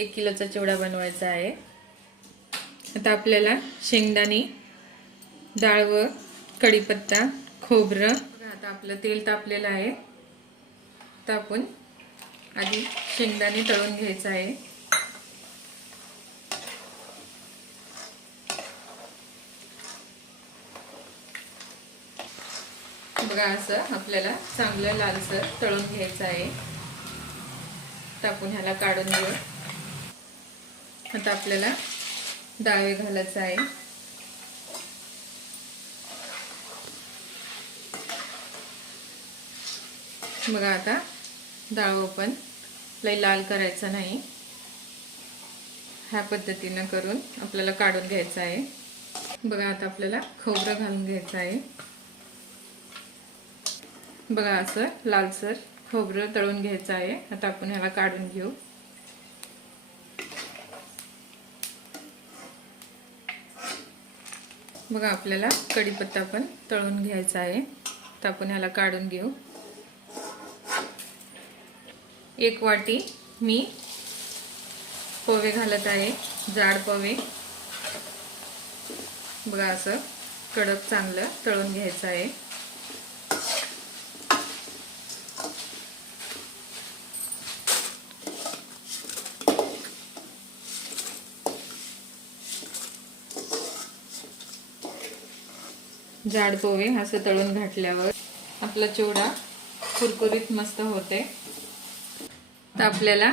1 किलोचा चिवडा बनवायचा आहे। आता आपल्याला शेंगदाणे, डाळ व कढीपत्ता, खोबरं, आता आपलं तेल तापलेलं आहे। तर आपण आधी शेंगदाणे तळून घ्यायचं आहे। बघा असं आपल्याला चांगलं लालसर तळून घ्यायचं आहे। तर आपण ह्याला काढून घेऊ। आता आपल्याला डाळ घालायचं आहे। बघा आता डाळ पण लई लाल करायचा नाही, ह्या पद्धतीने करून आपल्याला काढून घ्यायचं आहे। बघा आता आपल्याला खोबरं घालून घ्यायचं आहे। बघा असं लालसर खोबरं तळून घ्यायचं आहे। आता आपण ह्याला काढून घेऊ। बघा आपल्याला कढीपत्ता पण तळून घ्यायचा आहे। तर आपण ह्याला काढून घेऊ। 1 वाटी मी पोहे घालत आहे, जाड पोहे। बघा असं कडक चांगलं तळून घ्यायचं आहे। जाड पोहे असं तळून घातल्यावर आपला चिवडा कुरकुरीत मस्त होते। तर आपल्याला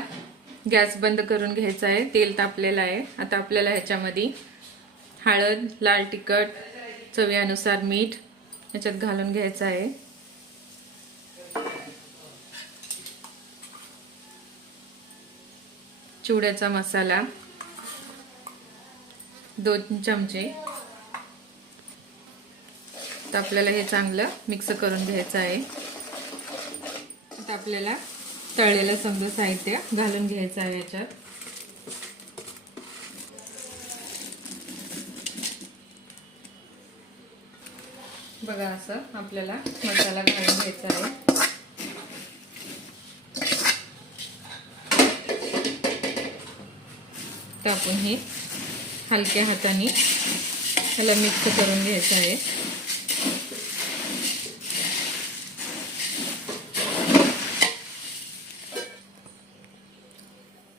गॅस बंद करून घ्यायचा आहे। तेल तापलेलं आहे। आता आपल्याला ह्याच्यामध्ये हळद, लाल तिखट, चवीनुसार मीठ ह्याच्यात घालून घ्यायचं आहे। चिवड्याचा मसाला 2 चमचे। तर आपल्याला हे चांगलं मिक्स करून घ्यायचं आहे। आता आपल्याला तळलेलं समजा साहित्य घालून घ्यायचं आहे याच्यात। बघा असं आपल्याला मसाला घालून घ्यायचा आहे। तर आपण हे हलक्या हाताने ह्याला मिक्स करून घ्यायचं आहे।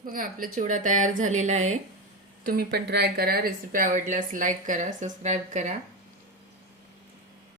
बघा आपला चिवडा तयार झालेला आहे। तुम्ही पण ट्राय करा। रेसिपी आवडल्यास लाईक करा, सबस्क्राइब करा।